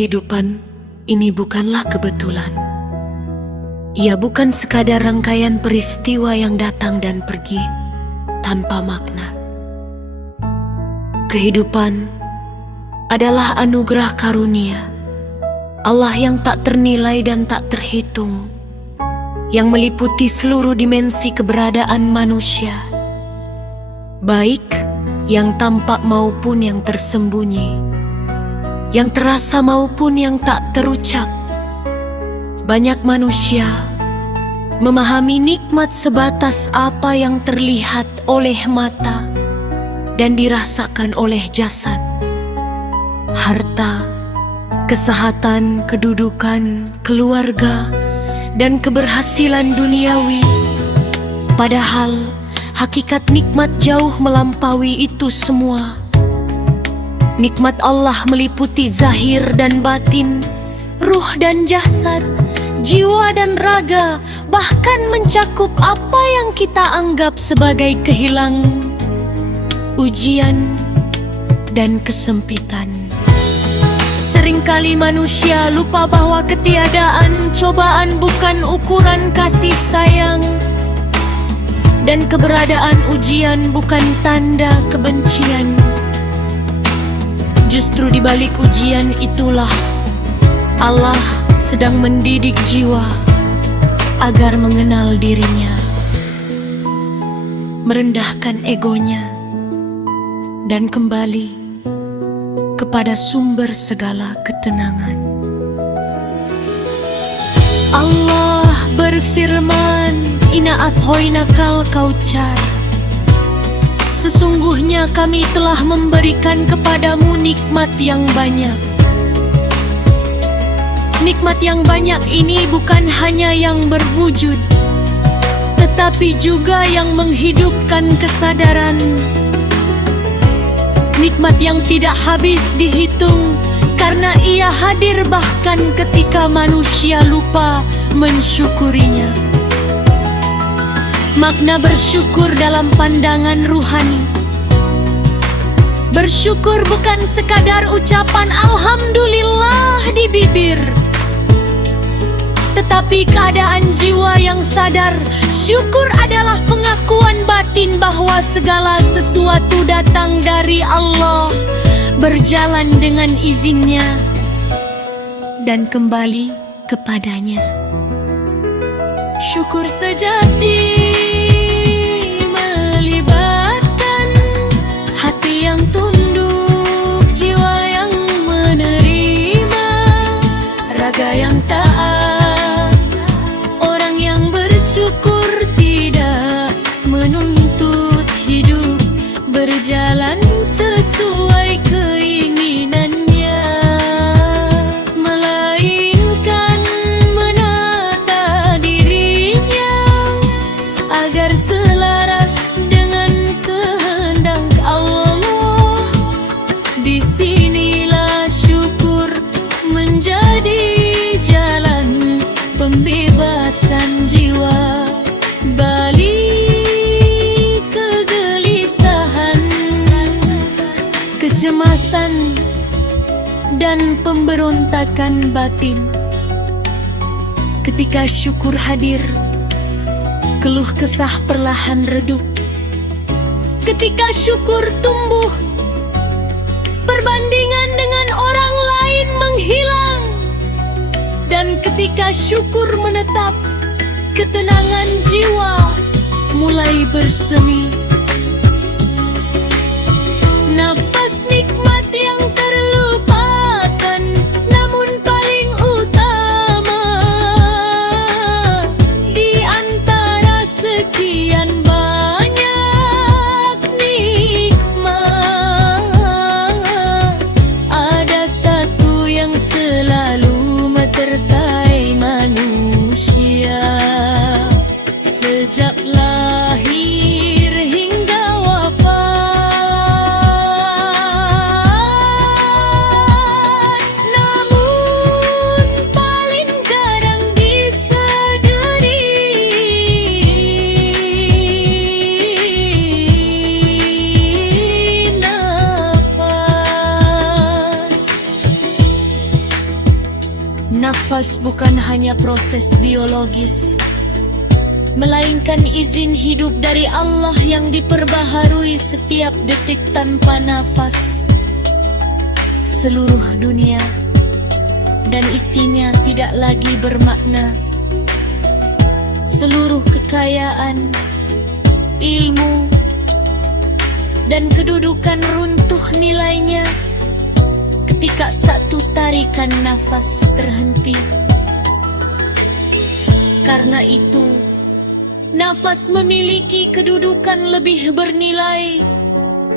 Kehidupan ini bukanlah kebetulan. Ia bukan sekadar rangkaian peristiwa yang datang dan pergi tanpa makna. Kehidupan adalah anugerah karunia Allah yang tak ternilai dan tak terhitung, yang meliputi seluruh dimensi keberadaan manusia, baik yang tampak maupun yang tersembunyi, yang terasa maupun yang tak terucap. Banyak manusia memahami nikmat sebatas apa yang terlihat oleh mata dan dirasakan oleh jasad. Harta, kesehatan, kedudukan, keluarga, dan keberhasilan duniawi. Padahal hakikat nikmat jauh melampaui itu semua. Nikmat Allah meliputi zahir dan batin, ruh dan jasad, jiwa dan raga, bahkan mencakup apa yang kita anggap sebagai kehilangan, ujian, dan kesempitan. Seringkali manusia lupa bahwa ketiadaan cobaan bukan ukuran kasih sayang, dan keberadaan ujian bukan tanda kebencian. Justru di balik ujian itulah Allah sedang mendidik jiwa agar mengenal dirinya, merendahkan egonya, dan kembali kepada sumber segala ketenangan. Allah berfirman, Inna athhoinakal kautsar. Sesungguhnya kami telah memberikan kepadamu nikmat yang banyak. Nikmat yang banyak ini bukan hanya yang berwujud, tetapi juga yang menghidupkan kesadaran. Nikmat yang tidak habis dihitung, karena ia hadir bahkan ketika manusia lupa mensyukurinya. Makna bersyukur dalam pandangan ruhani. Bersyukur bukan sekadar ucapan Alhamdulillah di bibir, tetapi keadaan jiwa yang sadar. Syukur adalah pengakuan batin bahwa segala sesuatu datang dari Allah, berjalan dengan izinnya, dan kembali kepadanya. Syukur sejati melibatkan hati yang tunduk, jiwa yang menerima, raga yang taat. Orang yang bersyukur tidak menuntut hidup berjalan sesuai keinginannya, melainkan menata dirinya agar selaras dengan kehendak Allah. Disinilah syukur menjadi jalan pembebasan jiwa, balik kegelisahan, kecemasan, dan pemberontakan batin. Ketika syukur hadir, keluh kesah perlahan redup. Ketika syukur tumbuh, perbandingan dengan orang lain menghilang. Dan ketika syukur menetap, ketenangan jiwa mulai bersemi. Nafas nikmat yang terlupakan, namun paling utama di antara sekian banyak nikmat. Ada satu yang selalu menyertai manusia sejak lahir hingga bukan hanya proses biologis, melainkan izin hidup dari Allah yang diperbaharui setiap detik tanpa nafas. Seluruh dunia dan isinya tidak lagi bermakna. Seluruh kekayaan, ilmu, dan kedudukan runtuh nilainya ketika satu tarikan nafas terhenti. Karena itu, nafas memiliki kedudukan lebih bernilai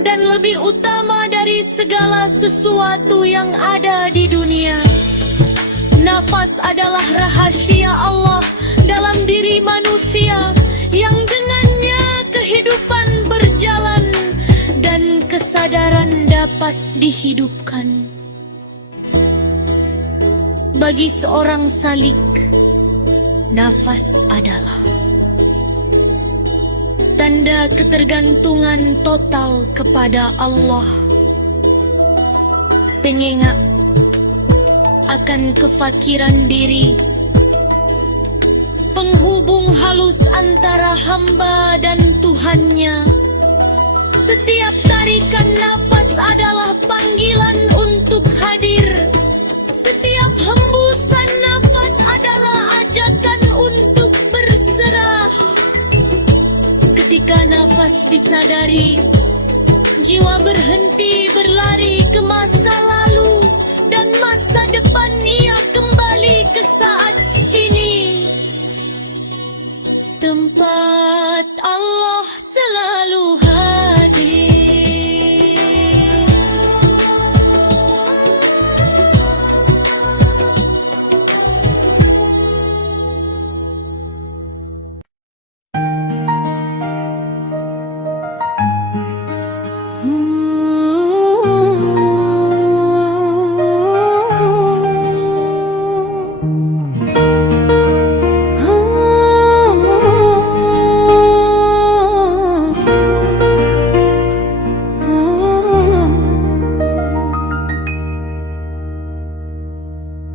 dan lebih utama dari segala sesuatu yang ada di dunia. Nafas adalah rahasia Allah dalam diri manusia yang dengannya kehidupan berjalan dan kesadaran dapat dihidupkan. Bagi seorang salik, nafas adalah tanda ketergantungan total kepada Allah, pengengak akan kefakiran diri, penghubung halus antara hamba dan Tuhannya. Setiap tarikan nafas adalah panggilan untuk hadir. Setiap hembusan nafas adalah ajakan untuk berserah. Ketika nafas disadari, jiwa berhenti berlari ke masa lalu dan masa depan. Ia kembali ke saat ini, tempat Allah selalu hadir.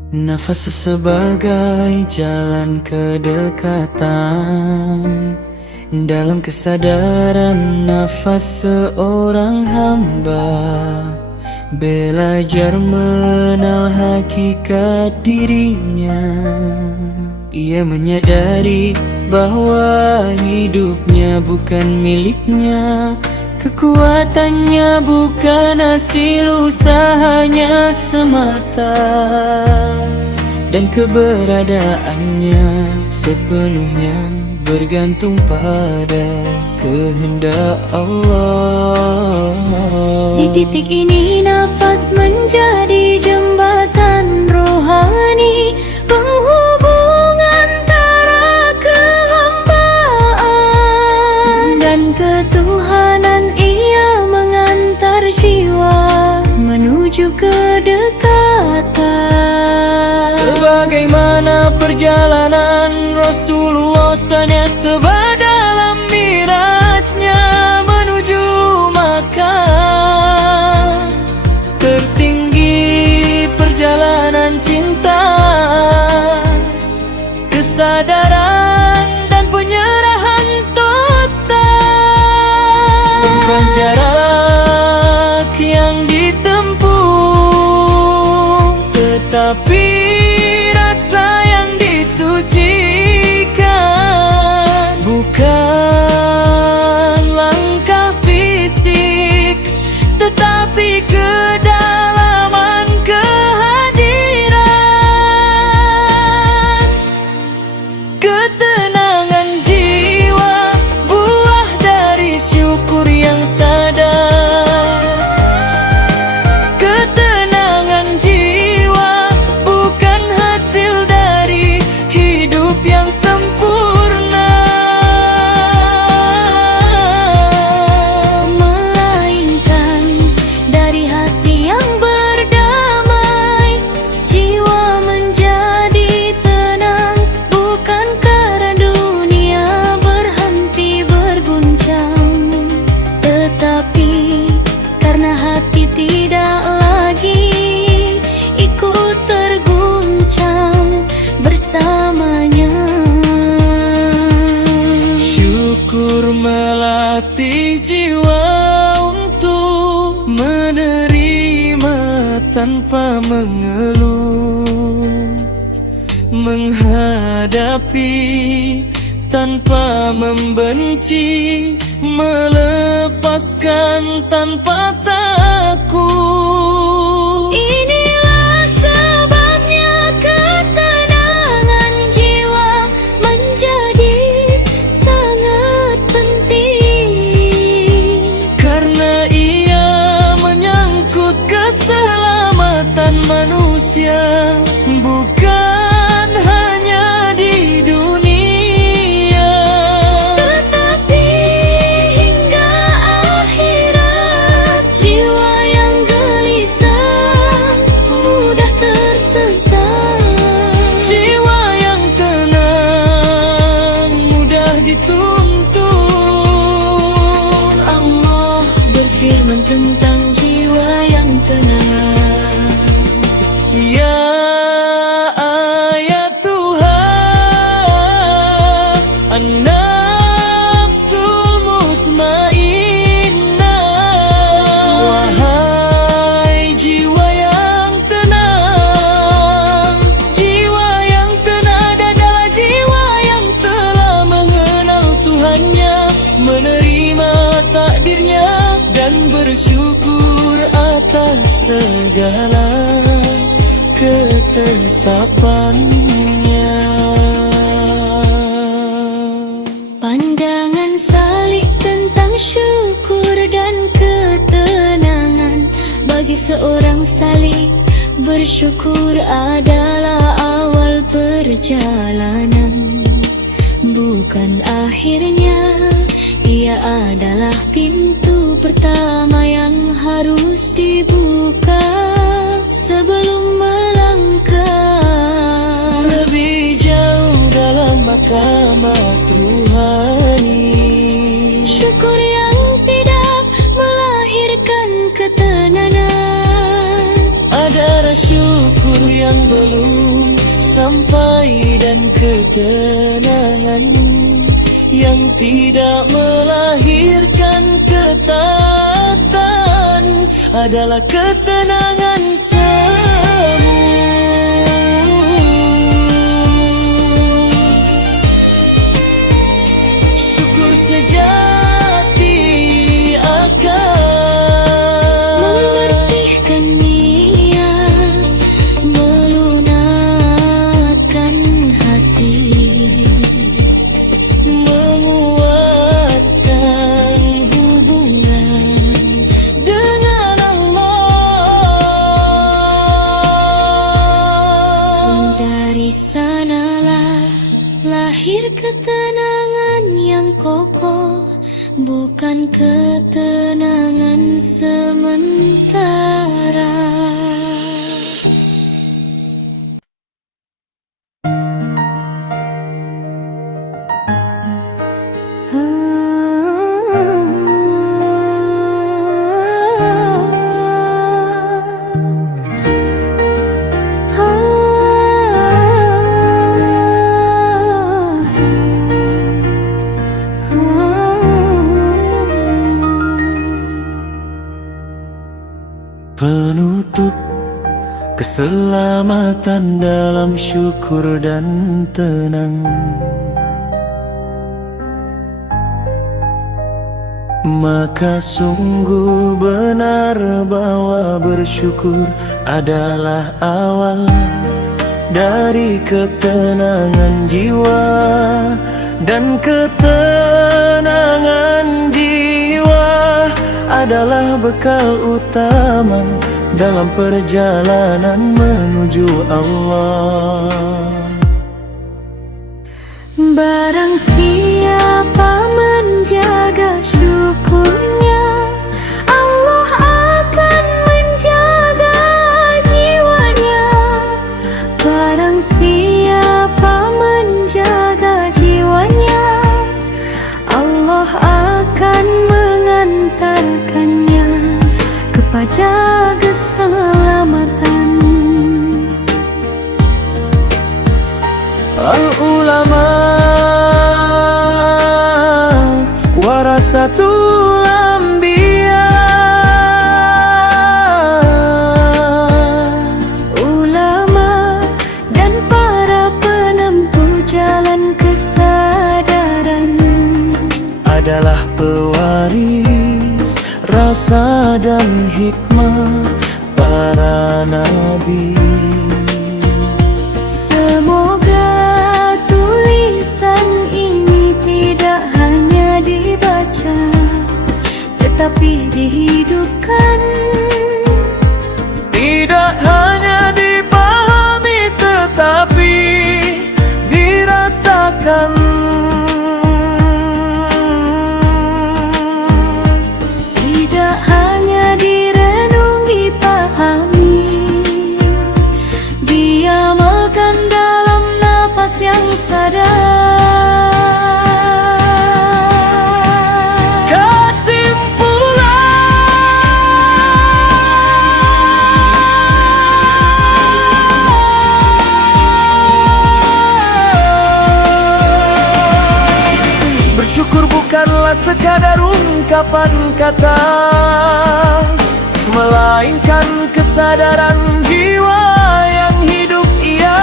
Nafas sebagai jalan kedekatan. Dalam kesadaran nafas seorang hamba belajar mengenal hakikat dirinya. Ia menyadari bahwa hidupnya bukan miliknya, kekuatannya bukan hasil usahanya semata, dan keberadaannya sepenuhnya bergantung pada kehendak Allah. Di titik ini nafas menjadi jembatan rohani, penghubung antara kehambaan dan ketuhanan. Ia mengantar jiwa menuju kedekatan. Sebagaimana perjalanan Rasulullah SAW dalam mi'rajnya menuju Makkah, tertinggi perjalanan cinta, kesadaran dan penyerahan total. Bukan jarak yang ditempuh, tetapi rasa yang disucikan. bersyukur melatih jiwa untuk menerima tanpa mengeluh, menghadapi tanpa membenci, melepaskan tanpa takut. Inilah sebabnya ketenangan jiwa menjadi sangat penting, Karena ia menyangkut keselamatan manusia, bukan hanya di dunia, tetapi hingga akhirat. Jiwa yang gelisah mudah tersesat, jiwa yang tenang mudah dituntun. Allah berfirman tentang jiwa yang tenang. Ya ayat Tuhan, an-nafsul mutmainnah, wahai jiwa yang tenang. Jiwa yang tenang adalah jiwa yang telah mengenal Tuhannya, menerima takdirnya, dan bersyukur atas segala ketetapannya. Pandangan salih tentang syukur dan ketenangan bagi seorang salih. Bersyukur adalah awal perjalanan, bukan akhirnya. Ia adalah pintu pertama yang harus dibuka sebelum melangkah Lebih jauh dalam makamat ruhani, syukur yang tidak melahirkan ketenangan. ada syukur yang belum sampai, dan ketenangan yang tidak melahirkan ketaatan adalah ketenangan semu. Syukur sejati akan Membersihkan niat, melunakkan hati, menguatkan hubungan dengan Allah. dari sanalah lahir ketenangan yang kokoh, bukan ketenangan sementara. Penutup keselamatan dalam syukur dan tenang, maka sungguh benar bahwa bersyukur adalah awal dari ketenangan jiwa, dan ketenangan jiwa adalah bekal utama dalam perjalanan menuju Allah. Barang siapa menjaga syukurnya, Allah akan menjaga jiwanya. Barang siapa menjaga jiwanya, Allah akan mengantarkannya kepada keselamatan. Al-ulama warasatul anbiya. Ulama dan para penempuh jalan kesadaran adalah pewaris rasa dan hikmah para nabi. Semoga tulisan ini tidak hanya dibaca, tetapi dihidupkan. Tidak hanya dipahami tetapi dirasakan. Tidak hanya direnungi, pahami, diamalkan dalam nafas yang sadar. Bersyukur bukanlah sekadar ungkapan kata, melainkan kesadaran jiwa yang hidup ia.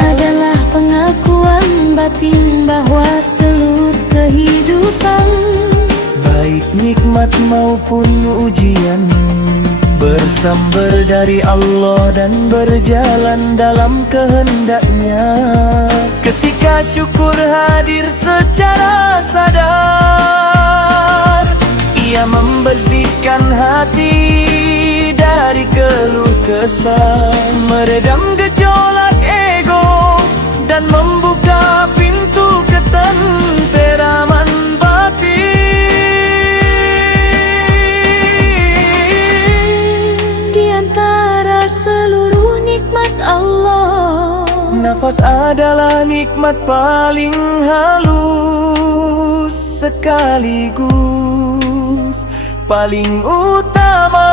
Adalah pengakuan batin bahwa seluruh kehidupan, baik nikmat maupun ujian, bersumber dari Allah dan berjalan dalam kehendak-Nya. Ketika syukur hadir secara sadar, ia membersihkan hati dari keluh kesah, meredam gejolak ego dan membuka pintu ketenteraman batin. di antara seluruh nikmat Allah, nafas adalah nikmat paling halus sekaligus paling utama.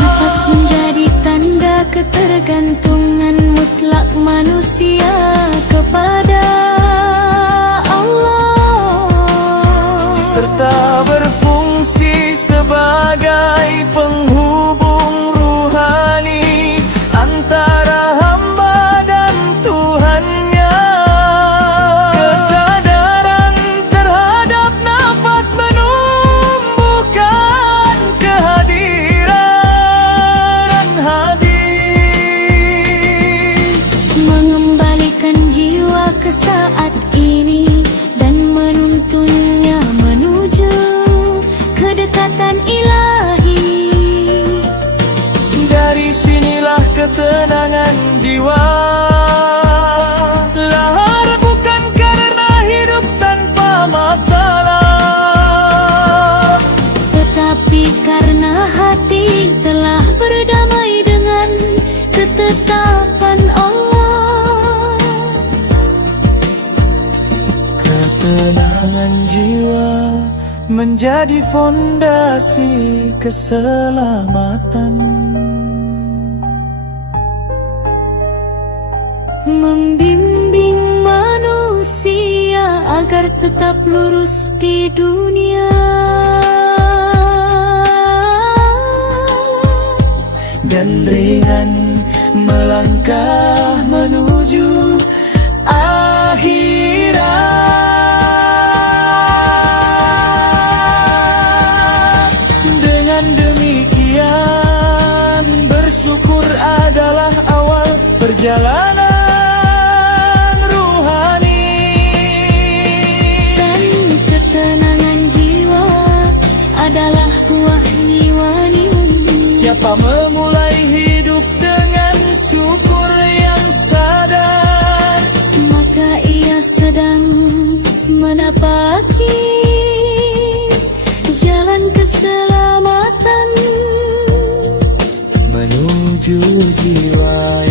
nafas menjadi tanda ketergantungan mutlak manusia kepada Allah, serta berfungsi sebagai penghubung ruhani antara hamba dan Tuhannya. Kesadaran terhadap nafas menumbuhkan kehadiran hadir, mengembalikan jiwa ke saat ini dan menuntunnya menuju kedekatan ilahi. dari sinilah ketenangan jiwa. Lahar bukan karena hidup tanpa masalah, Tetapi karena hati telah berdamai dengan ketetapan Allah. ketenangan jiwa menjadi fondasi keselamatan. Membimbing manusia agar tetap lurus di dunia, dan ringan melangkah menuju akhirat. Dengan demikian, bersyukur adalah awal perjalanan ruhani, dan ketenangan jiwa adalah buah niwani. siapa memulai hidup dengan syukur yang sadar, Maka ia sedang menapaki jalan keselamatan menuju jiwa